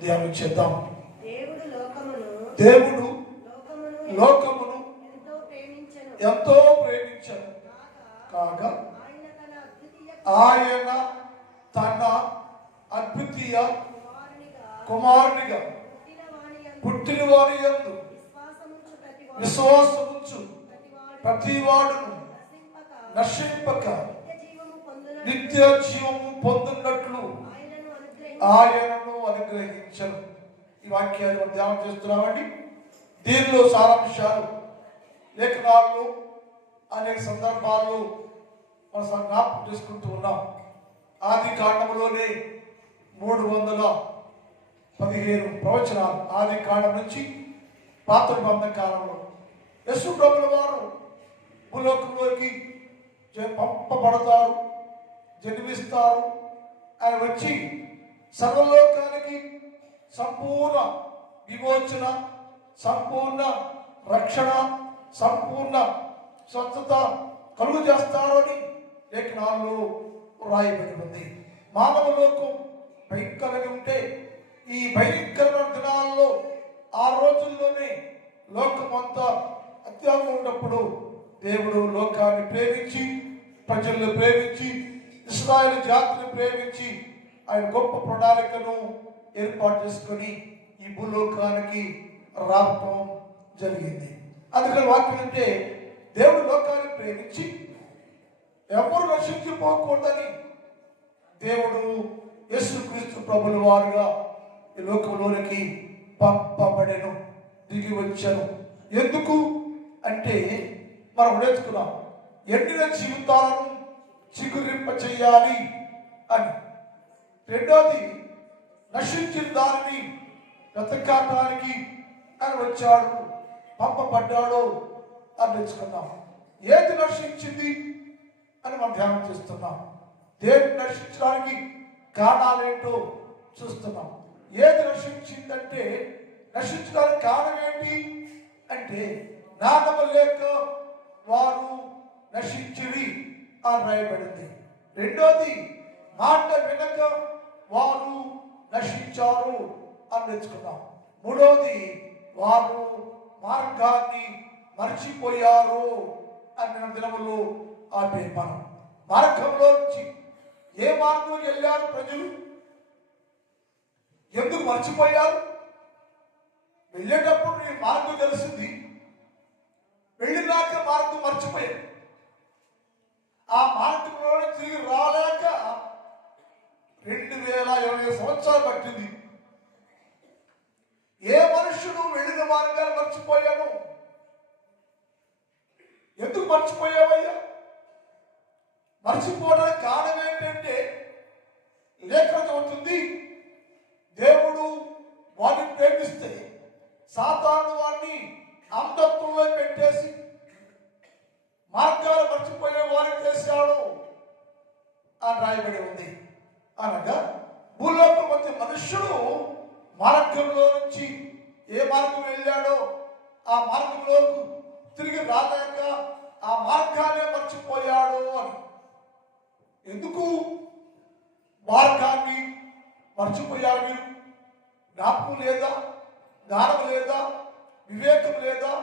ధ్యానం చేద్దాం. దేవుడు లోకమును ఎంతో ప్రేమించెను. కాగా ఆయన తన అద్వితీయ ఆయన కుమారునిగా పుట్టిన వారి యందు విశ్వాసముంచు ప్రతివాడు ప్రతివాడును నశింపక నిత్య జీవము పొందున నిత్య అనుగ్రహించను. ఈ వాక్యాన్ని మనం ధ్యానం చేస్తున్నామండి. దీనిలో సారాంశాలు లేఖనాలు అనేక సందర్భాల్లో మనం జ్ఞాపకం చేసుకుంటూ ఉన్నాం. ఆది కాండంలోనే మూడు వందల పదిహేను ప్రవచనాలు. ఆది కాండం నుంచి పాత్ర బంధ కాలంలో. యశు ప్రభుల వారు భూలోకంలోకి పంపబడతారు జన్మిస్తారు. ఆయన వచ్చి సర్వలోకానికి సంపూర్ణ విమోచన సంపూర్ణ రక్షణ సంపూర్ణ స్వచ్ఛత కలుగు చేస్తారని లేఖనాల్లో రాయబడి ఉంది మానవ లోకం భయంకరంగా ఉంటే ఈ భయంకరమైన దినాల్లో ఆ రోజుల్లోనే లోకమంతా అత్యాగం ఉన్నప్పుడు దేవుడు లోకాన్ని ప్రేమించి ప్రజలను ప్రేమించి ఇస్రాయల్ జాతిని ప్రేమించి ఆయన గొప్ప ప్రణాళికను ఏర్పాటు చేసుకొని ఈ భూలోకానికి రావటం జరిగింది. అందుకని వాక్యం అంటే దేవుడు లోకాన్ని ప్రేమించి ఎవరు రక్షించిపోకూడదని దేవుడు యేసుక్రీస్తు ప్రభుల వారుగా ఈ లోకంలోనికి పంపబడను దిగి వచ్చాను. ఎందుకు అంటే మనం నేర్చుకున్నాం ఎండిన జీవితాలను చిగురింప చేయాలి అని. రెండోది నశించిన దానిని బ్రతకాటానికి అని వచ్చాడు పంపబడ్డాడు అని తెలుసుకున్నాం ఏది నశించింది అని మనం ధ్యానం చేస్తున్నాం. దేన్ని నశించడానికి కారణాలేంటో చూస్తున్నాం. ఏది నశించిందంటే నశించడానికి కారణం ఏంటి అంటే నాగమ లేక వారు నశించిరి అని రాయబడింది. రెండోది మాట వినక వారు నశించారు అని నేర్చుకున్నాం మూడోది వారు మార్గాన్ని మర్చిపోయారు అని నిన్న దినములు ఆపే మనం మార్గంలో ఏ మార్గం వెళ్ళారు ప్రజలు? ఎందుకు మర్చిపోయారు? వెళ్ళేటప్పుడు నీ మార్గం తెలిసింది వెళ్ళినాక మార్గం మర్చిపోయారు. ఆ మార్గం తిరిగి రాలేక రెండు వేల ఇరవై సంవత్సరాలు పట్టింది. ఏ మనుషుడు వెళ్ళిన మార్గాలు మర్చిపోయాను ఎందుకు మర్చిపోయావయ్యా? మర్చిపోవడానికి కారణం ఏంటంటే లేఖనం చెబుతుంది దేవుడు వారిని ప్రేమిస్తే సాతాను వారిని అంధత్వంలో పెట్టేసి మార్గాలు మర్చిపోయే వారిని చేశాడు అని రాయబడి ఉంది. అనగా భూలోకం వచ్చే మనుష్యుడు మార్గంలో నుంచి ఏ మార్గం వెళ్ళాడో ఆ మార్గంలోకి తిరిగి రాలేక ఆ మార్గాన్ని మర్చిపోయాడు అని. ఎందుకు మార్గాన్ని మర్చిపోయారు మీరు? జ్ఞాపకం లేదా? జ్ఞానం లేదా? వివేకం లేదా?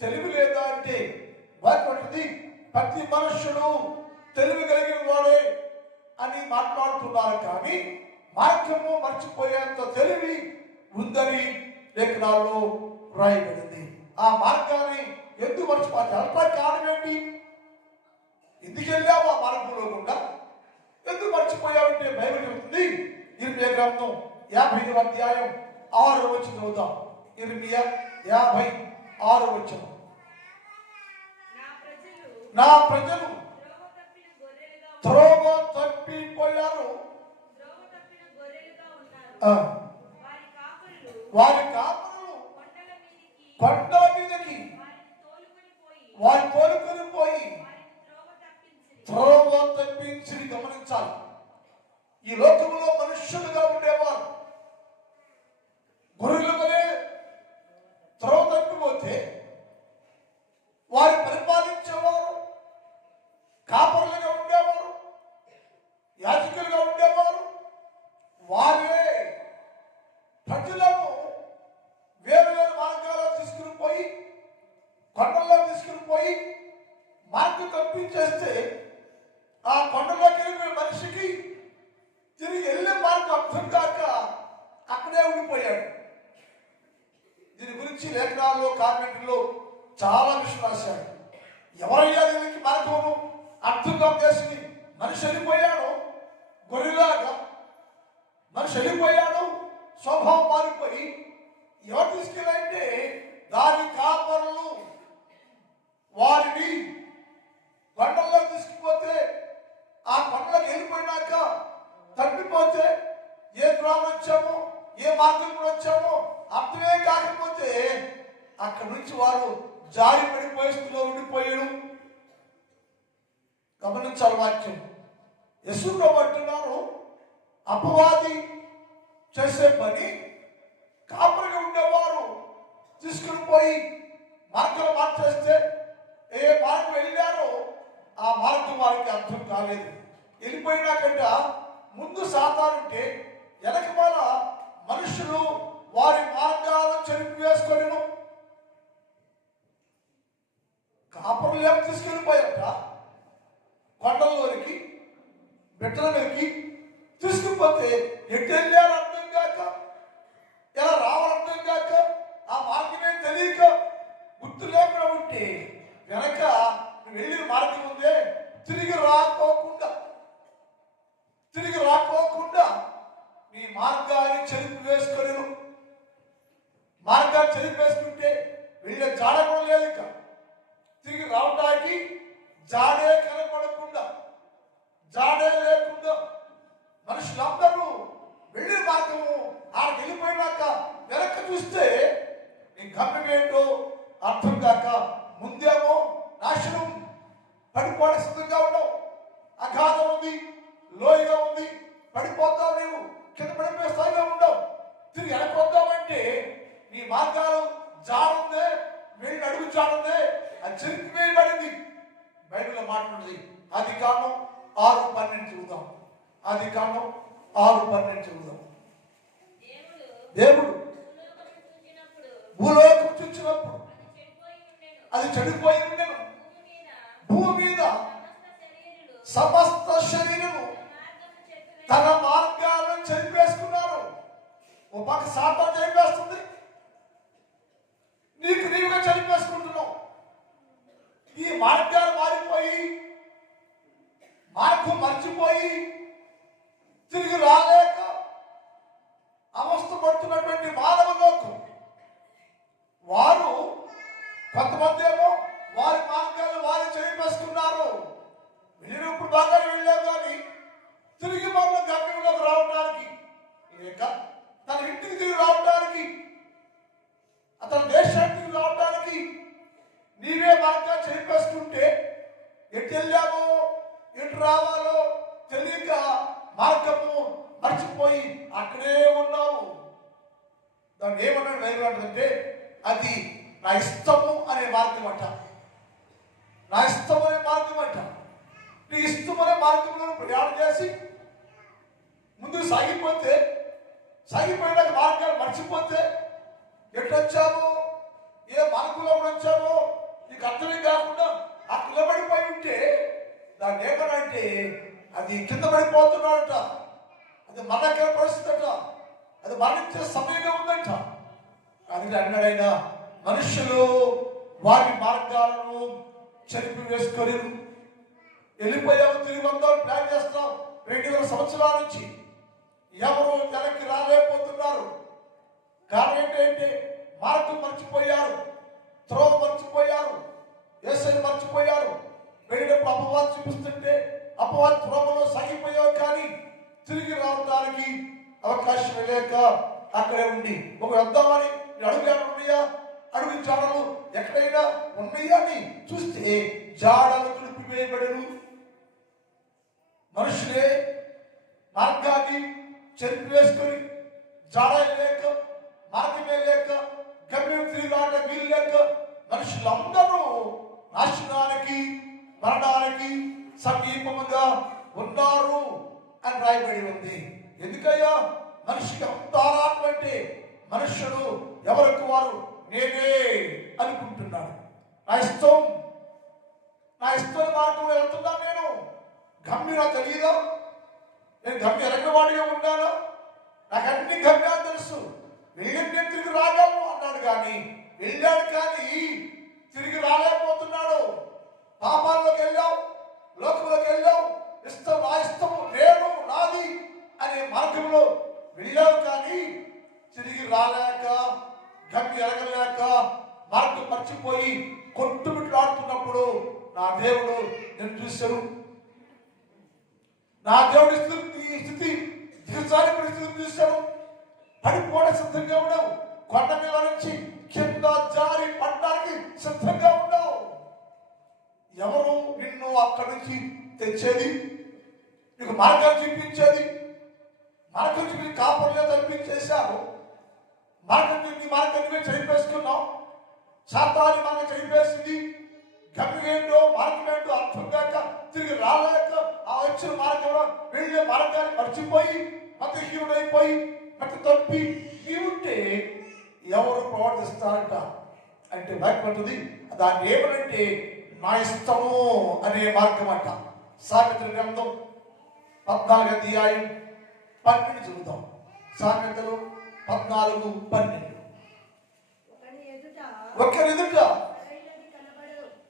తెలివి లేదా అంటే? వాటి ప్రతి మనుష్యుడు తెలివి కలిగిన వాడే. అని మాట్లాడుతున్నారు కానీ మార్గము మర్చిపోయేంత తెలివి ఉందని లేఖనాల్లో రాయబడింది ఆ మార్గాన్ని ఎందుకు మర్చిపోవాలి? అల్ప కారణం ఏంటి? ఎందుకు వెళ్ళావు ఆ మార్గంలో గుండా? ఎందుకు మర్చిపోయావంటే బైబిల్ చెబుతుంది. ఇరవై గ్రంథం యాభై అధ్యాయం ఆరు వచ్చి చదువుతాం ఇరవై యాభై ఆరు వచ్చిన నా ప్రజలు త్రోవ తప్పిపోయారు వారి కాపులు కొండల మీదికి వారి కోలుకొని పోయి త్రోవ తప్పించి గమనించాలి. ఈ లోకంలో మనుష్యులుగా ఉండేవారు. గొర్రెల వలె త్రోవ తప్పిపోతే వారి పరిపాలించేవారు కాపరులుగా ఉండేవారు యాజకులుగా ఉండేవారు వారే పుస్తకాల్లో కామెంట్లో చాలా విషయం రాశాడు ఎవరయ్యా దీనికి మార్గమును అర్థం చేసింది మనిషి వెళ్ళిపోయాడు గొర్రెలాగా మనిషి వెళ్ళిపోయాడు స్వభావం మారిపోయి ఎవరు తీసుకెళ్ళంటే దాని కాపరులు వారిని కొండల్లో తీసుకుపోతే ఆ కొండలకు వెళ్ళిపోయినాక తప్పిపోతే ఏ గ్రామం వచ్చామో ఏ మార్గం కూడా వచ్చామో అర్థమే కాకపోతే అక్కడి నుంచి వారు జారి పడిపోయే స్థితిలో ఉండిపోయాడు గమనించాలి వాక్యం యశులో పట్టున్నారు అపవాది చేసే పని కాపరిగా ఉండేవారు తీసుకుని పోయి మార్గం మార్చేస్తే ఏ మార్గం వెళ్ళారో ఆ మార్గం వారికి అర్థం కాలేదు వెళ్ళిపోయినాకంట ముందు సాతానుంటే వెనక మన మనుషులు వారి మార్గాలను చెరిపి వేసుకొనిను కాపరులు ఏమి తీసుకెళ్ళిపోయారట కొండల్లోనికి బిడ్డల మీదకి తీసుకుపోతే ఎటు వెళ్ళారు అర్థం కాక ఎలా రావాలి అర్థం కాక ఆ మార్గమే తెలియక గుర్తు లేకుండా ఉంటే వెనక నువ్వు వెళ్ళిన మార్గం ఉందే తిరిగి రాకోకుండా తిరిగి రాకోకుండా నీ మార్గాన్ని చెరుపు వేసుకొని మార్గాన్ని చెరుపు వేసుకుంటే వెళ్ళే జాడ కూడా లేదు ఇక తిరిగి రావడానికి జాడే కనపడకుండా జాడే లేకుండా మనుషులందరూ వెళ్ళే మార్గము ఆడ వెళ్ళిపోయినాక వెనక్కి చూస్తే నీ గమ్యం ఏంటో అర్థం కాక ముందేమో నాశనం పడిపోవడం సిద్ధంగా ఉండవు అఘాతం ఉంది లోయగా ఉంది పడిపోతావు నీవు కింద పడిపోయే స్థాయిలో ఉండవు తిరిగి వెనకొద్దామంటే నీ మార్గాలు జారుందే వెళ్ళి అడుగు జారుందే అది చెరుకు వేయబడింది బైబిల్లో మాట్లాడింది అది కారణం ఆరు పన్నెండు చూద్దాం అది కారణం ఆరు పన్నెండు చూద్దాం దేవుడు భూలోకం చూచినప్పుడు అది చెడిపోయి ఉండెను. భూమి మీద సమస్త శరీరము తన మార్గాలను చెరిపేసుకున్నారు. ఓ పక్క సాతాను చెరిపేస్తుంది. నీకు నీవుగా చెరిపేసుకుంటున్నావు. ఈ మార్గాలు మారిపోయి మార్గం మర్చిపోయి తిరిగి రాలేక అవస్థ పడుతున్నటువంటి మానవ లోకం. వారు కొంతమంది ఏమో వారి మార్గాలు వారు మేము ఇప్పుడు బాగా వెళ్ళావు కానీ తిరిగి మళ్ళీ గమ్యంలోకి రావడానికి లేక తన ఇంటికి తిరిగి రావడానికి అతని దేశానికి రావడానికి నీవే మార్గాన్ని చేపేసుకుంటే ఎటు వెళ్ళామో ఎటు రావాలో తెలియక మార్గము మర్చిపోయి అక్కడే ఉన్నావు. దాన్ని ఏమన్నాడు వేరులాంటిదంటే అది నా ఇష్టము అనే మార్గం అంట. నా ఇష్టం అనే మార్గం అంట. నీ ఇష్టం అనే మార్గంలో ప్రయాణం చేసి ముందు సాగిపోతే సాగిపోయిన మార్గాలు మర్చిపోతే ఎట్లొచ్చావు? ఏ మార్గంలో వచ్చామో నీకు అర్థమే కాకుండా ఆ నిలబడిపోయి ఉంటే దాన్ని ఏమనంటే అది కింద పడిపోతున్నాడట అది మరణకర పరిస్థితి అట అది మరణించే సమయంగా ఉందంట. అది అన్నాడైనా మనుషులు వారి మార్గాలను చెరిపి వేసుకొని వెళ్ళిపోయాము తిరిగి వద్దాం ప్లాన్ చేస్తాం రెండు వేల సంవత్సరాల నుంచి ఎవరు వెనక్కి రాలేకపోతున్నారు. కారణం ఏంటంటే మార్గం మర్చిపోయారు. త్రోవ అవకాశం లేక అక్కడే ఉండి. ఒక వద్దామని అడుగు ఉన్నాయా? అడుగు జాడలు ఎక్కడైనా ఉన్నాయా? అని చూస్తే జాడలు వేయబడను. మనుషులే మార్గాన్ని చెరిపివేసుకొని జాడ లేక మార్గమే లేక గమ్యం తిరిగాట వీలు లేక మనుషులందరూ నాశనానికి మరణానికి సమీపముగా ఉన్నారు అని రాయబడి ఉంది. ఎందుకయ్యా? మనిషికి అంత మనుషులు ఎవరికి వారు? నేనే అనుకుంటున్నాడు. నా ఇష్టం నా ఇష్టం మార్గంలో వెళ్తున్నాను నేను. గమ్యం నాకు తెలియదా? నేను గమ్యం ఎరగిన వాడిగా ఉన్నాను? నాకు అన్ని గమ్యాలు తెలుసు. వెళ్ళి నేను తిరిగి రాగలను అన్నాడు కానీ వెళ్ళాడు కానీ తిరిగి రాలేకపోతున్నాడు. పాపాల్లోకి వెళ్ళావు లోకంలోకి వెళ్ళావు. ఇష్టం నా ఇష్టము నేను నాది అనే మార్గంలో వెళ్ళావు కానీ తిరిగి రాలేక గమ్మి ఎరగలేక మార్పు మర్చిపోయి కొట్టుమిట్లాడుతున్నప్పుడు నా దేవుడు నేను చూశాను నా దేవుడి స్థితి స్థితి దిగజారి పరిస్థితిని చూశాను పడిపోవడం సిద్ధంగా ఉన్నావు. కొండ మీద నుంచి కింద జారి పడడానికి సిద్ధంగా ఉన్నావు. ఎవరు నిన్ను అక్కడి నుంచి తెచ్చేది? నీకు మార్గాలు చూపించేది? మార్గం చూపించి కాపురలే చేశారు. మార్గం చూపి మార్గం మేము చదివేసుకున్నావు శాతాన్ని మనం చదివేసింది గమ్యమేంటో మార్గమేంటో అర్థం కాక తిరిగి రాలేక ఆ వచ్చిన మార్గంలో వెళ్ళే మార్గాన్ని మర్చిపోయి మతహీనుడైపోయి మత తప్పి ఉంటే ఎవరు ప్రవర్తిస్తారంట? అంటే భయపడుతుంది. దాన్ని ఏమనంటే నా ఇష్టము అనే మార్గం అంట. సామెతల గ్రంథం పద్నాలుగు అధ్యాయం పన్నెండు చూద్దాం సామెతలు పద్నాలుగు పన్నెండు. ఒకని ఎదుట ఒకరి ఎదుట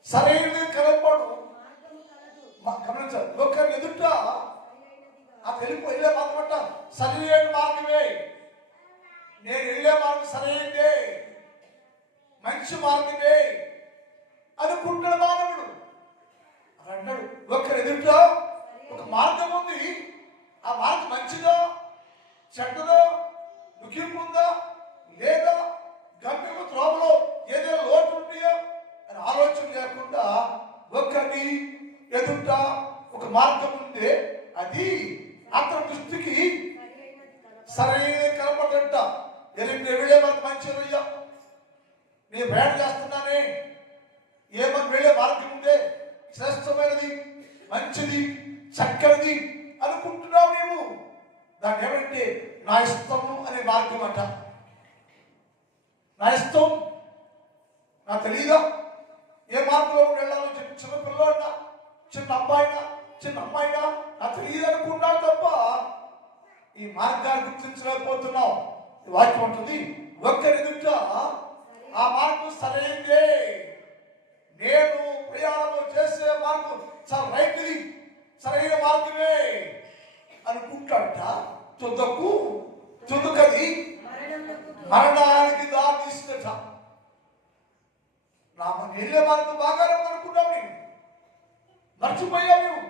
సరైనది కనపడు గమనించాలి. ఒకరి ఎదుట ఆ తెలుపు వెళ్ళే మార్గం అంట. సరైన మార్గమే. నేను వెళ్ళే మార్గం సరైనదే. మంచి మార్గమే. అనుకుంటాడు మానవుడు. అంటాడు ఒకరి ఎదుట ఒక మార్గం ఉంది. ఆ మార్పు మంచిదో చెడ్డదో ముగింపు ఉందా లేదా గమ్యము త్రోవలో ఏదైనా లోటు ఉన్నాయా అని ఆలోచన లేకుండా ఒకరిని ఎదుట ఒక మార్గం ఉంటే అది అతని దృష్టికి సరైనది సరైన కనపడంట ఎనిమిది వెళ్ళే మనకు మంచిదయ్యా. నేను ప్రయాణం చేస్తున్నానే. ఏమని వెళ్ళే మార్గం ఉందే శ్రేష్టమైనది మంచిది చక్కనిది అనుకుంటున్నావు నీవు? దాన్ని ఏమంటే నా ఇష్టము అనే మార్గం అంట. నా ఇష్టం నాకు తెలియదా ఏ మార్గంలో వెళ్ళాలో? చెప్పి చిన్న పిల్లోడా చిన్న అబ్బాయినా? చిన్న అమ్మాయినా? నాకు తెలియదు అనుకున్నావు తప్ప ఈ మార్గాన్ని గుర్తించలేకపోతున్నావు. వాక్యం ఉంటుంది ఒక్కరి ఆ మార్గం సరైందే నేను ప్రయాణం చేసే మార్గం చాలా రైట్ది సరైన మార్గమే అనుకుంటాడట. తుదకు తుదకది మరణానికి దారి తీస్తుందట నా వెళ్ళే మార్గం బాగానే అనుకున్నావు నేను. మర్చిపోయావు నువ్వు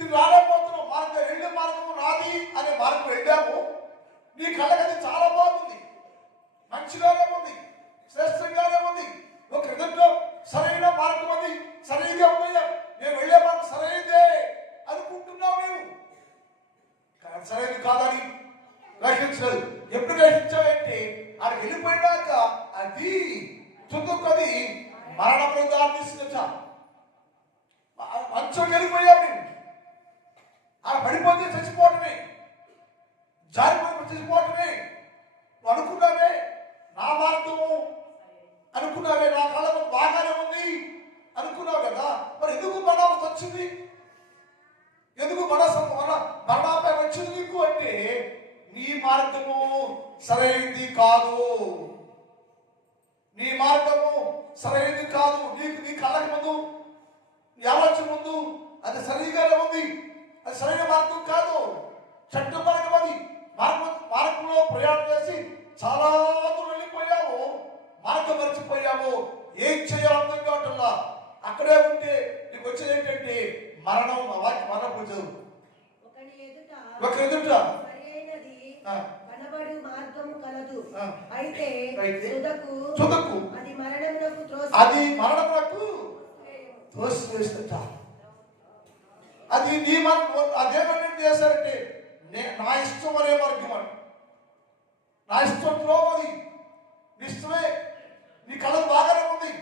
తిరిగి రాలేకపోతున్నావు మార్గం వెళ్ళే మార్గము నాది అనే మార్గం వెళ్ళాము. నీ కళ్ళకది చాలా బాగుంది. మంచిగానే ఉంది. శ్రేష్టంగానే ఉంది. ఒక ఎదుట్లో సరైన మార్గం అది సరైనగా ఉందయ్యా నేను వెళ్ళే మార్గం సరైనదే అనుకుంటున్నావు నేను. కానీ సరైనది కాదని గ్రహించలేదు. ఎప్పుడు గ్రహించావంటే ఆడికి వెళ్ళిపోయినాక అది తుదుకది మరణంలో దారితీస్తుందట మంచం వెళ్ళిపోయావు నేను. ఆడ పడిపోతే చచ్చిపోవటమే. జారిపోతే చచ్చిపోవటమే. అనుకున్నావే నా మార్గము అనుకున్నావే నా కళ్ళకు బాగానే ఉంది. అనుకున్నావు కదా మరి ఎందుకు మరణావస్థ వచ్చింది? ఎందుకు మన మన మరణాపై వచ్చింది నీకు అంటే నీ మార్గము సరైనది కాదు. నీ మార్గము సరైనది కాదు. నీకు నీ కళ్ళకి ముందు నీ ఆలోచన ముందు అది సరిగానే ఉంది. అది సరైన మార్గం కాదు. చెట్టు మార్గం అది. మార్గం మార్గంలో ప్రయాణం చేసి చాలా దూరం వెళ్ళిపోయావు. మార్గం మర్చిపోయావు ఏం చేయాలో అర్థం కావట్లా? అక్కడే ఉంటే నీకు వచ్చేది ఏంటంటే మరణం వాక్యం మరణం ఒక ఎదుట సరైనది ఆ. కనబడు మార్గము కలదు. ఆ. అయితే అయితే తుదకు తుదకు అది మరణమునకు త్రోసి అది మరణమునకు తోసి వేస్తుంట అది నీ మన అదేమని చేశారంటే నే- ఇష్టం అనే మార్గం అని నా ఇష్టం ద్రోవది నీ ఇష్టమే నీ కళ బాగానే ఉంది.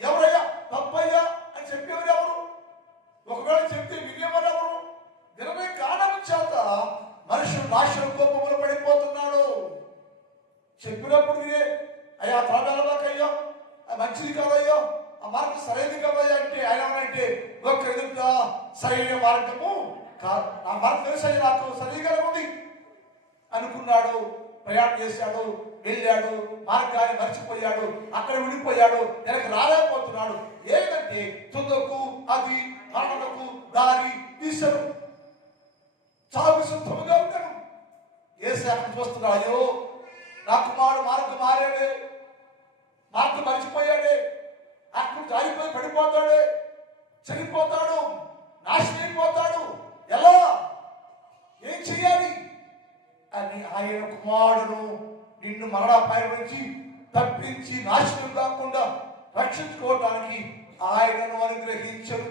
ఎవరయ్యా? తప్పయ్యా అని చెప్పేవారు ఎవరు? ఒకవేళ చెప్తే వినేవారు ఎవరు? వినమే కారణం చేత మనుషులు నాశనం కోపములు పడిపోతున్నాడు. చెప్పినప్పుడు వినే అయ్యా త్రాగలవాకయ్యా ఆ మంచిది కాదయ్యా ఆ మార్గం సరైనది కాదయ్యా అంటే ఆయన అంటే ఒక ఎదుట సరైన మార్గము కాదు. నా మార్గం తెలుసయ్యా నాకు సరిగా ఉంది అనుకున్నాడు. ప్రయాణం చేశాడు వెళ్ళాడు మార్గాన్ని మర్చిపోయాడు అక్కడ విడిపోయాడు వెనక్కి రాలేకపోతున్నాడు. ఏంటంటే తుదకు అది మరణకు దారి తీశాడు చావు శుద్ధముగా ఉన్నాడు ఏ శాఖ చూస్తున్నాడు నా కుమారుడు మార్గం మారాడే మార్గం మర్చిపోయాడే అక్కడ జారిపోయి పడిపోతాడే చనిపోతాడు నాశనం అయిపోతాడు ఎలా? ఏం చెయ్యాలి? అని ఆయన కుమారుడు నిన్ను మరణాపాయ నుంచి తప్పించి నాశనం కాకుండా రక్షించుకోవటానికి ఆయనను అనుగ్రహించడు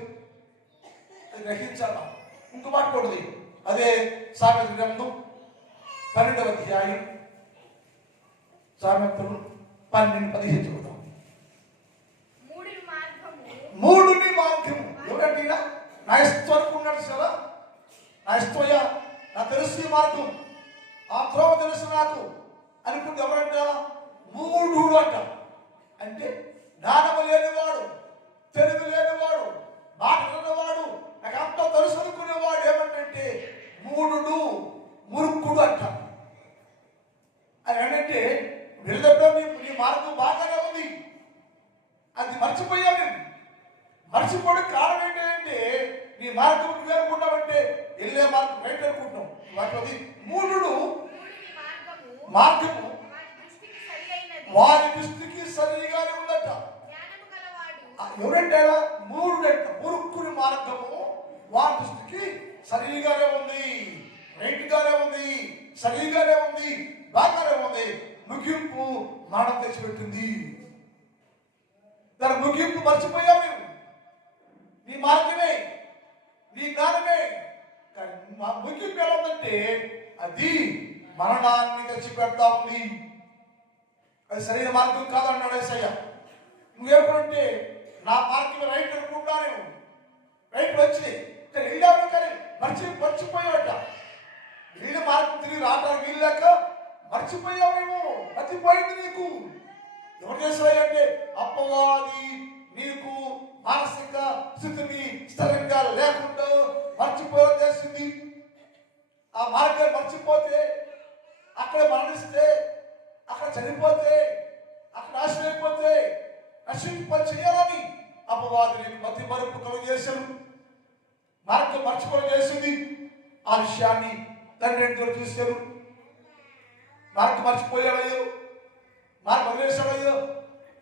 అది గ్రహించాలా? ఇంకో మాట కూడా ఉంది. అదే సామెత గ్రంథం పన్నెండవ అధ్యాయం సామెతలు పన్నెండు పదిహేను చూద్దాం మూడుని మార్గము. ఎవరంటే ఈయన? నా ఇష్టం అనుకున్నాడు కదా నా ఇష్టమయ్యా నా తెలుసు మార్గం. ఆ త్రోవ తెలుసు నాకు. అనుకుంటే ఎవరంట? మూడు అంట. అంటే జ్ఞానము లేనివాడు తెలుగు లేనివాడు మాట్లాడినవాడు నాకు అంతా తెలుసు అనుకునేవాడు ఏమంటే మూడు మురుక్కుడు అంట. అది ఏంటంటే వెళ్ళినప్పుడు నీ నీ మార్గం బాగానే ఉంది. అది మర్చిపోయావు నేను. మర్చిపోవడం కారణం ఏంటంటే నీ మార్గం నువ్వు వెళ్ళే మార్గం రైట్ అనుకుంటున్నాం. వాటి మూడు మార్గము వారి దృష్టికి సరిగానే ఉందట. ఎవరంటే మూడు అంట మురుక్కుని మార్గము వారి దృష్టికి సరిగానే ఉంది. రైట్ గానే ఉంది. సరిగానే ఉంది. బాగానే ఉంది. ముగింపు మరణం తెచ్చిపెట్టింది. దాని ముగింపు మర్చిపోయావు మేము నీ మార్గమే. నీ కారణమే. కానీ మా ముగింపు ఎలా ఉందంటే అది మరణాన్ని తెచ్చిపెడతా ఉంది అది సరైన మార్గం కాదన్నాడు ఏసయ్య. నువ్వేమంటే నా మార్గం రైట్ అనుకుంటా నేను రైట్ వచ్చింది. కానీ వెళ్ళాము కానీ మర్చి మర్చిపోయావట. వెళ్ళిన మార్గం తిరిగి రావడానికి వీళ్ళక మర్చిపోయావేమో. మర్చిపోయింది నీకు. ఎవరు చేసాయంటే అప్పవాది నీకు మానసిక స్థితిని స్థిరంగా లేకుండా మర్చిపోవడం చేసింది ఆ మార్గం మర్చిపోతే అక్కడ మరణిస్తే అక్కడ చనిపోతే అక్కడ నాశనం నశింపని చేయాలని అపవాది నేను మతి మరుపు కలుగు చేశాను మార్గం మర్చిపోయి చేసింది. ఆ విషయాన్ని తండ్రి ఎంతో చూశారు మార్గం మర్చిపోయాడయ్యో మార్గం వదిలేశాడయ్యో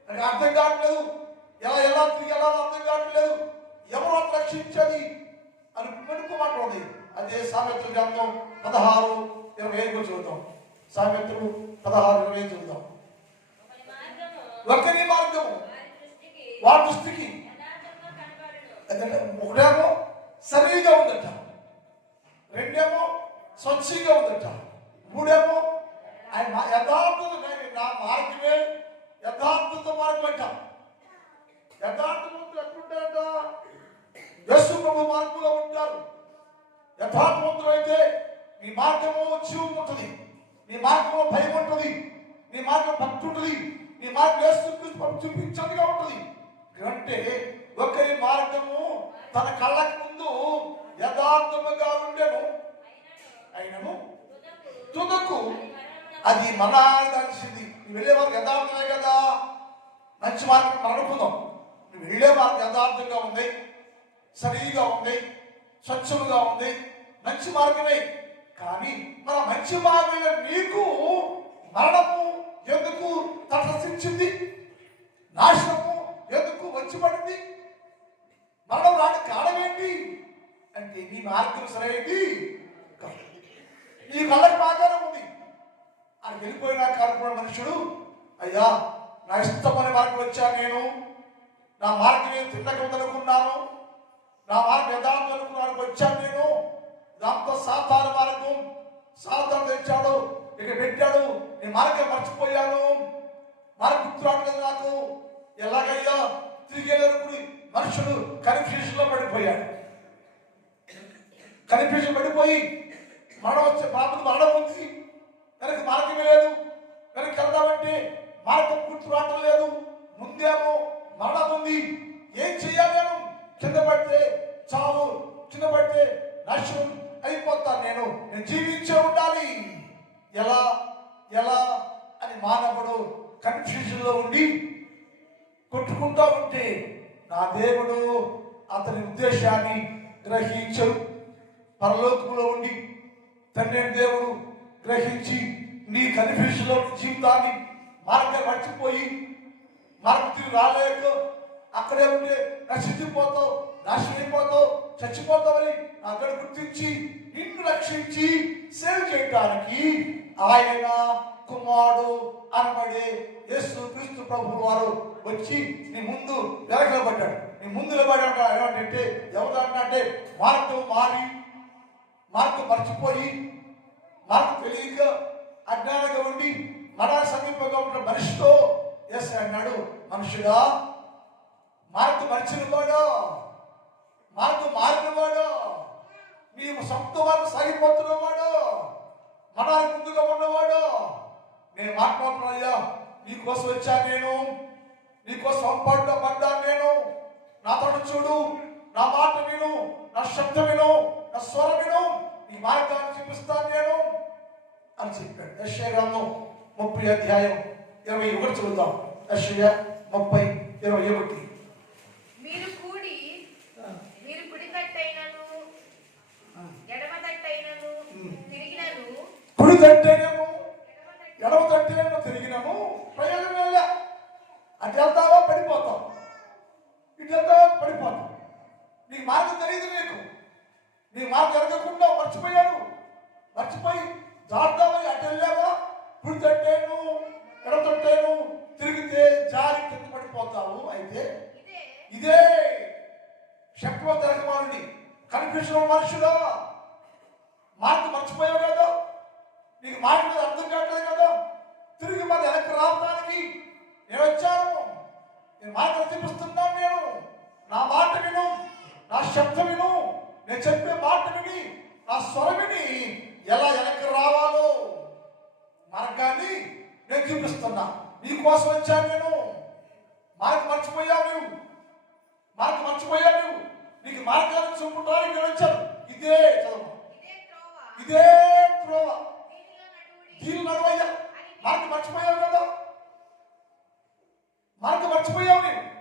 నాకు అర్థం కావట్లేదు. ఎలా ఎలా తిరిగి ఎలా అర్థం కావట్లేదు ఎవరు రక్షించని అని మెనుకు మాట్లాడింది. అదే సామెతలు గ్రంథం పదహారు ఇరవై ఐదు చూద్దాం. సామెతలు పదహారు ఇరవై ఐదు చూద్దాం. ఒకరి మార్గము వారి దృష్టికి ఒకటేమో సరిగా ఉందట. రెండేమో స్వచ్ఛంగా ఉందట. మూడేమో ఆయన యథార్థత నా మార్గమే యథార్థత మార్గం అంటాం యథార్థవంతులు ఎక్కడుంటారంట? యేసు ప్రభు మార్గంలో ఉంటారు. యథార్థవంతులు అయితే నీ మార్గము జీవం ఉంటుంది. నీ మార్గంలో భయం ఉంటుంది. నీ మార్గం భక్తి ఉంటుంది. నీ మార్గం యేసు క్రీస్తు చూపించదుగా ఉంటుంది. అంటే ఒకరి మార్గము తన కళ్ళకు ముందు యథార్థముగా ఉండేను. అయినను తుదకు. అది మన కలిసింది వెళ్ళే యథార్థమే కదా. మంచి మార్గం మనం అనుకుందాం. నువ్వు వెళ్ళే యథార్థంగా ఉంది. సరిగా ఉంది. స్వచ్ఛముగా ఉంది. మంచి మార్గమే. కానీ మన మంచి మార్గమైన నీకు మరణము ఎందుకు తటస్థించింది నాశనము ఎందుకు వచ్చి పడింది మరణం రాని కారణం ఏంటి? అంటే నీ మార్గం సరైనది కాదు. నీ కళ్ళకి బాగానే ఉంది. అని వెళ్ళిపోయినా కానుకున్న మనుషుడు అయ్యా నా ఇష్టమైన మార్గం వచ్చా నేను. నా మార్గం నేను తిన్నక ఉందనుకున్నాను నా మార్గం యథార్థం అనుకున్నాను. వచ్చాను నేను. దాంతో సాధారణ మార్గం సాతాను తెచ్చాడు ఇక పెట్టాడు. నేను మార్గం మర్చిపోయాను. మార్గం గుర్తు నాకు. ఎలాగయ్యా? తిరిగేదనుకుని మనుషులు మనుషుడు కన్ఫ్యూజన్ పడిపోయాడు. కన్ఫ్యూజన్ పడిపోయి మరణం వచ్చే పాపకు మరణం ఉంది. వెనక్కి మార్గమే లేదు. వెనక్కి వెళ్దామంటే మార్గం గుర్తు రావటం లేదు. ముందేమో మరణం ఉంది ఏం చేయాలి నేను? కింద పడితే చావు కింద పడితే నాశనం అయిపోతాను నేను. నేను జీవించే ఉండాలి. ఎలా? ఎలా? అని మానవుడు కన్ఫ్యూజన్లో ఉండి కొట్టుకుంటా ఉంటే నా దేవుడు అతని ఉద్దేశాన్ని గ్రహించరు పరలోకంలో ఉండి తండ్రి దేవుడు గ్రహించి నీ కన్ఫ్యూజన్లో జీవితాన్ని మార్గం మర్చిపోయి మార్పు రాలేక. అక్కడే ఉంటే నశించిపోతావు అయిపోతావు చచ్చిపోతావని అక్కడ గుర్తించి నిన్ను రక్షించి సేవ చేయడానికి ఆయన కుమారుడు అనబడే యేసు క్రీస్తు ప్రభు వారు వచ్చి నీ ముందు నిలబడ్డాడు నీ ముందు నిలబడ్డాడు ఏమంటే ఎవరు అంటే మార్గం మారి మార్గం మర్చిపోయి మార్గం తెలియక అజ్ఞానంగా ఉండి మన సమీపంగా ఉన్న మనిషితో ఎస్ అన్నాడు. మనుషుడా మార్పు మరిచిన మార్పు మారినవాడు మారిన నీవు సొంత వారు సాగిపోతున్నవాడు? మనానికి ముందుగా ఉన్నవాడు? నేను మాట్లాడుతున్నాయ్యా నీకోసం వచ్చాను నేను. నీకోసం పంపడ్డా పడ్డాను నేను. నాతో చూడు నా మాట విను నా శబ్దం విను నా స్వరం విను నీ మార్గాన్ని చూపిస్తాను నేను అని చెప్పాడు. యశ్య గ్రంథం ముప్పై అధ్యాయం ఇరవై ఒకటి చదువుతాం. యశ్య ముప్పై ఇరవై ఒకటి. మీరు కూడి మీరు కుడి తట్టైనను ఎడమ తట్టైనను తిరిగినను. కుడి తట్టేనేమో ఎడమ తట్టు ఎడమ తట్టేనేమో తిరిగినాము ప్రయోజనం వెళ్ళా అటు వెళ్తావా పడిపోతాం ఇటు వెళ్తావా పడిపోతాం నీ మార్గం తెలియదు నీకు. నీ మార్గం ఎరగకుండా మర్చిపోయాడు మర్చిపోయి జాగ్రత్తగా అటు వెళ్ళావా? కుడి తట్టేను ఎడమ తట్టేను తిరిగితే జారి కింద పడిపోతావు అయితే ఇదే. శక్తివంత రకమానుడి కన్ఫ్యూషన్ మనుషుడా. మార్గం మర్చిపోయావు కదా. నీకు మాట మీద అర్థం కావట్లేదు కదా. తిరిగి మన వెనక్కి రావడానికి నేను వచ్చాను. నేను మార్గం చూపిస్తున్నాను నేను. నా మాట విను. నా శబ్దం విను. నేను చెప్పే మాట విని నా స్వరం విని ఎలా వెనక్కి రావాలో. మార్గాన్ని నేను చూపిస్తున్నా. నీ కోసం వచ్చాను నేను. మార్గం మర్చిపోయావు నువ్వు. మార్గం మర్చిపోయావు నువ్వు. నీకు మార్గాన్ని చూపడానికి నేను వచ్చాను. ఇదే చదువు. ఇదే త్రోవ. దీని నడువయ్యా. మార్గం మర్చిపోయావు కదా. మార్గం మర్చిపోయావు నేను.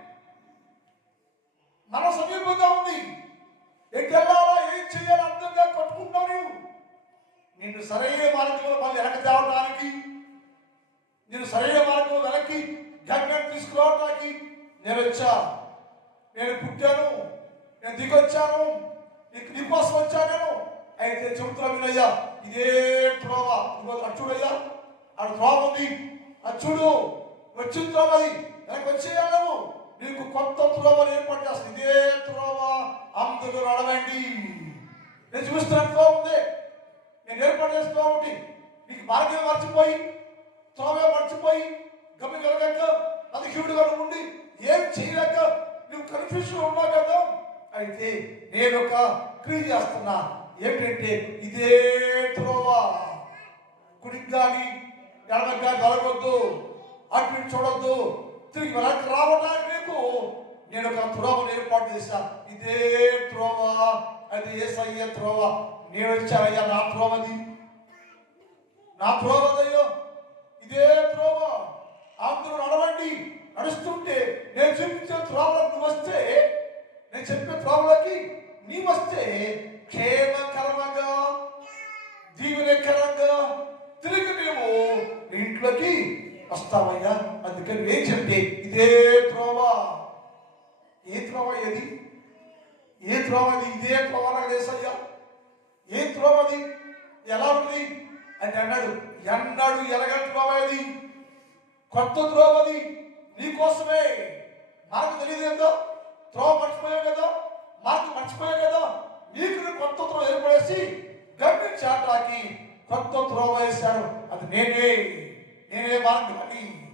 మన సమీపంగా ఉంది. వెళ్ళాలా ఏం చేయాలో అర్థంగా కొట్టుకుంటావు నువ్వు. నిన్ను సరైన మార్గంలో మళ్ళీ వెనక తేవడానికి నేను సరైన మార్గంలో వెనక్కి గమ్యం తీసుకురావడానికి నేను వచ్చా నేను పుట్టాను. నేను దిగొచ్చాను. నీకు నీకోసం వచ్చాను నేను. అయితే చెబుతున్నా వినయ్యా ఇదే త్రోవ. ఇదిగో అటు అక్కడ త్రోవ ఉంది. అది వచ్చిన త్రోవ అది. వెనక్కి వచ్చేయాలను నీకు కొత్త త్రోవలు ఏర్పాటు చేస్తుంది ఇదే త్రోవ. అందరూ నడవండి. నేను చూస్తున్నాను త్రోవ ఉంది. నేను ఏర్పాటు చేస్తున్నా ఒకటి. నీకు మార్గం మర్చిపోయి త్రోవ మర్చిపోయి గమ్మి అది అధికుడిగా ఉండి ఏం చేయలేక నువ్వు కన్ఫ్యూజన్ ఉన్నావు కదా? అయితే నేను ఒక క్రియ చేస్తున్నా. ఏంటంటే ఇదే త్రోవ. కుడికి కానీ ఎడమకి కానీ కలగొద్దు. అటు ఇటు చూడొద్దు. తిరిగి వెనక్కి రావడానికి నీకు నేను ఒక త్రోవను ఏర్పాటు చేశా. ఇదే త్రోవ. అది ఏసయ్య త్రోవ. నేను వచ్చానయ్యా నా త్రోవది. నా త్రోవదయ్యో. ఇదే త్రోవ అందరూ నడవండి. నడుస్తుంటే నేను చూపించే త్రోవలకు నువ్వు వస్తే నేను చెప్పే త్రోవలకి నీ వస్తే క్షేమకరంగా దీవెనకరంగా తిరిగి మేము ఇంట్లోకి వస్తామయ్యా. అందుకని నేను చెప్పే ఇదే త్రోవ ఏ త్రోవ ఏది? ఏ త్రోవది ఇదే త్రోవ నాకు తెలుసయ్యా ఏ త్రోవది ఎలా ఉంది? అంటే అన్నాడు ఎన్నాడు ఎలగల త్రోవ కొత్త త్రోవది నీకోసమే. నాకు తెలియదు ఏందో? త్రోవ మర్చిపోయావు కదా? మాకు మర్చిపోయావు కదా? నీకు కొత్త త్రోవ ఏర్పడేసి గమ్యం చాటాకి కొత్త త్రోవ వేశాడు అది నేనే. నేనే మార్గాన్ని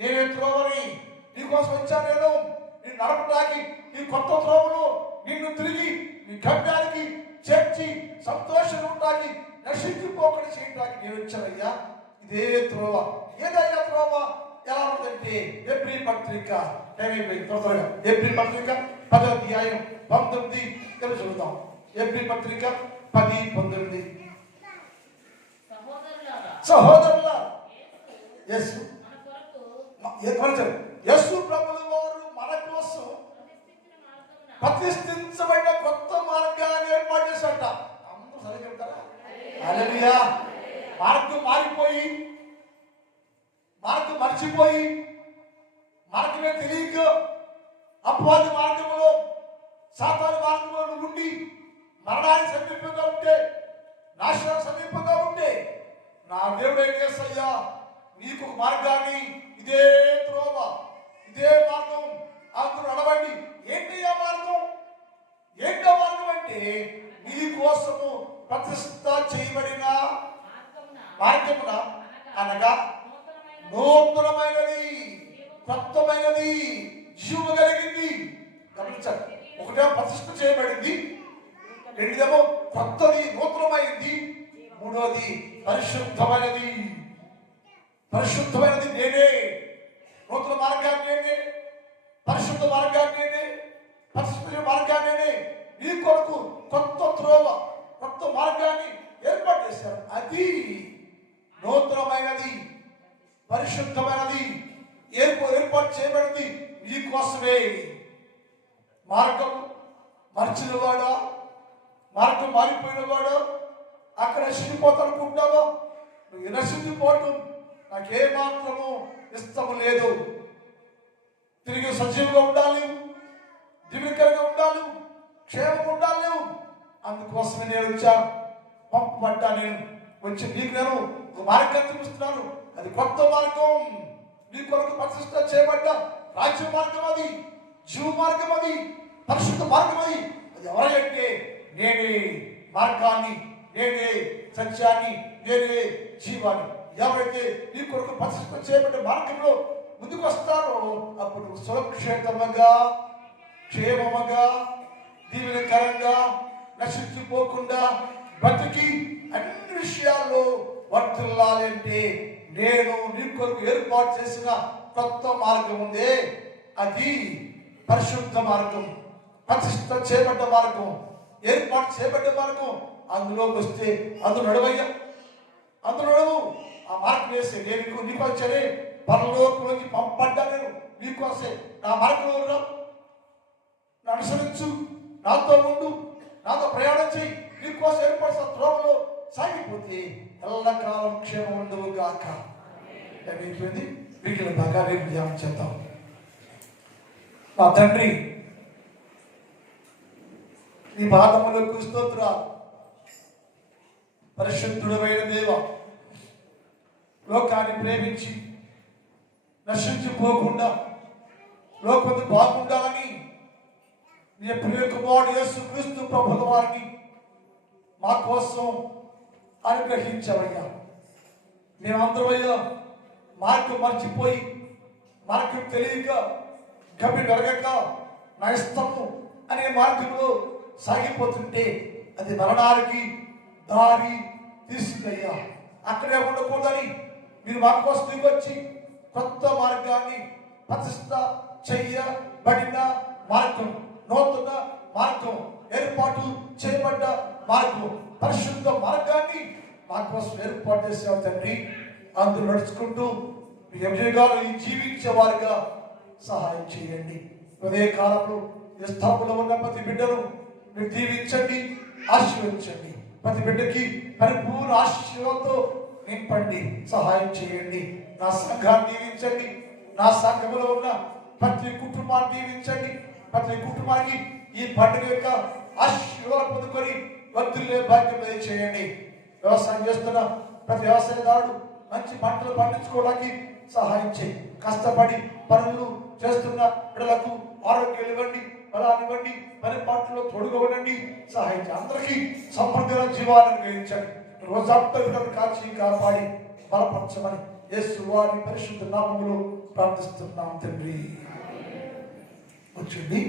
నేనే త్రోవని. నీకోసం వచ్చాను నేను. నేను నడపడానికి నీ కొత్త త్రోవలు నిన్ను తిరిగి నీ గమ్యానికి చేర్చి సంతోషం ఉండడానికి నశించిపోకుండా చేయడానికి నేను వచ్చానయ్యా ఇదే త్రోవ. ఏదయ్యా త్రోవ ఎలా ఉందంటే ఏప్రిల్ పత్రిక. త్వరగా. ఏప్రిల్ పత్రిక పదో అధ్యాయం పంతొమ్మిది. కలిసి చదువుతాం. ఏప్రిల్ పత్రిక పది పంతొమ్మిది. సహోదరులారా సహోదరుల యేసు మన కొరకు మ- ఏ కొంచెం యేసు ప్రభుల వారు మన కోసం ప్రతిష్ఠించిన మార్గమున ప్రతిష్ఠించబడిన కొత్త మార్గాన్ని ఏర్పాటు చేశాట అందరూ సరే చెప్తారా హల్లెలూయా మార్గం మారిపోయి మార్గం మర్చిపోయి మార్గమే తెలియక అపవాది మార్గంలో సాతాను మార్గంలో నువ్వు ఉండి మరణానికి సమీపంగా ఉంటే నాశనం సమీపంగా ఉంటే నా దేవుడు ఏం చేస్తాయ్యా నీకు ఒక మార్గాన్ని ఇదే త్రోవ ఇదే మార్గం అందులో నడవండి ఏంటి ఆ మార్గం ఏంటో మార్గం అంటే నీ కోసము ప్రతిష్ట చేయబడిన మార్గమున మార్గమున అనగా నూతనమైన నూతనమైనది కొత్తమైనది జీవము కలిగింది గమనించండి ఒకటేమో ప్రతిష్ట చేయబడింది రెండేమో కొత్తది నూతనమైంది మూడోది పరిశుద్ధమైనది. పరిశుద్ధమైనది నేనే. నూతన మార్గాన్ని నేనే. పరిశుద్ధ మార్గాన్ని నేనే. పరిశుద్ధ మార్గాన్ని నేనే. నీ కొరకు కొత్త త్రోవ కొత్త మార్గాన్ని ఏర్పాటు చేశారు అది నూతనమైనది. పరిశుద్ధమైనది. ఏర్పాటు చేయబడింది నీ కోసమే మార్గం మర్చిన వాడా మార్గం మారిపోయిన వాడు అక్కడ నశించిపోతానుకుంటావా నువ్వు నశించిపోవటం నాకే మాత్రము ఇష్టం లేదు. తిరిగి సజీవంగా ఉండాలి దివికరంగా ఉండాలి క్షేమంగా ఉండాలి. అందుకోసమే నేను వచ్చా. పంపబడ్డా నేను. వచ్చి నీకు నేను ఒక మార్గం చూపిస్తున్నాను. అది కొత్త మార్గం. నీ కొరకు ప్రతిష్ట చేయబడ్డ రాజ్య మార్గం అది జీవ మార్గం అది. పరిశుద్ధ మార్గమై. అది ఎవరైతే ఎవరంటే నేనే మార్గాన్ని నేనే సత్యాన్ని నేనే జీవాన్ని ఎవరైతే నీ కొరకు పరిశుద్ధ చేయబడ్డ మార్గంలో ముందుకు వస్తారో అప్పుడు సురక్షితముగా క్షేమముగా దీవెనకరంగా నశించిపోకుండా బతికి అన్ని విషయాల్లో వర్తిల్లాలంటే నేను నీ కొరకు ఏర్పాటు చేసిన కొత్త మార్గం ఉందే అది పరిశుద్ధ మార్గం. ప్రతిష్ట చేయబడ్డ మార్గం ఏర్పాటు చేయబడ్డ మార్గం అందులోకి వస్తే అందులో నడవయ్యా. అందులో నడవు. ఆ మార్గం వేసి నేను నీకు నీకు వచ్చానే పంపడ్డా నేను నీకోసే నా మార్గంలో ఉన్నా అనుసరించు. నాతో ఉండు. నాతో ప్రయాణం చేయి. నీకోసం ఏర్పడిన త్రోవలో సాగిపోతే ఎల్లకాలం క్షేమం ఉండవు కాక అయిపోయింది వీటిని బాగా రేపు ధ్యానం చేద్దాం. మా తండ్రి నీ పాదములకు స్తోత్రాలు. పరిశుద్ధుడమైన దేవ లోకాన్ని ప్రేమించి నశించిపోకుండా లోకం బాగుండాలని నీ ప్రియ కుమారుడు యేసు క్రీస్తు ప్రభుల వారిని మా కోసం అనుగ్రహించవయ్యా మేమందరమయ్యా మార్గం మర్చిపోయి మార్గం తెలియక గమి వెరగక నా ఇష్టము అనే మార్గంలో సాగిపోతుంటే అది మరణానికి దారి తీసిందయ్యా అక్కడే ఉండకూడదని మీరు మా కోసం దిగొచ్చి కొత్త మార్గాన్ని ప్రతిష్ట చెయ్యబడిన మార్గం నూతన మార్గం ఏర్పాటు చేయబడ్డ మార్గం పరిశుద్ధ మార్గాన్ని మా కోసం ఏర్పాటు చేసావు తండ్రి. అందులో నడుచుకుంటూ మీ అభిజయగాలు ఈ జీవించే వారిగా సహాయం చేయండి. ఉదయ కాలంలో ఈ ఉన్న ప్రతి బిడ్డను మీరు దీవించండి ఆశీర్వదించండి. ప్రతి బిడ్డకి పరిపూర్ణ ఆశీర్వాదంతో నింపండి సహాయం చేయండి. నా సంఘాన్ని దీవించండి. నా సంఘములో ఉన్న ప్రతి కుటుంబాన్ని దీవించండి. ప్రతి కుటుంబానికి ఈ పండుగ యొక్క ఆశీర్వాదం పొందుకొని వద్దులే బాధ్యత చేయండి. వ్యవసాయం చేస్తున్న ప్రతి వ్యవసాయదారుడు మంచి పంటలు పండించుకోవడానికి సహాయం చేయి. కష్టపడి పనులు చేస్తున్న బిడ్డలకు ఆరోగ్యం ఇవ్వండి. బలాన్నివ్వండి పని పాటలో తోడుకోవడండి సహాయం అందరికీ సమృద్ధిగా జీవాన్ని గ్రహించండి రోజంతా కాచి కాపాడి బలపరచమని యేసు వారి పరిశుద్ధ నామములో ప్రార్థిస్తున్నాం తండ్రి. వచ్చింది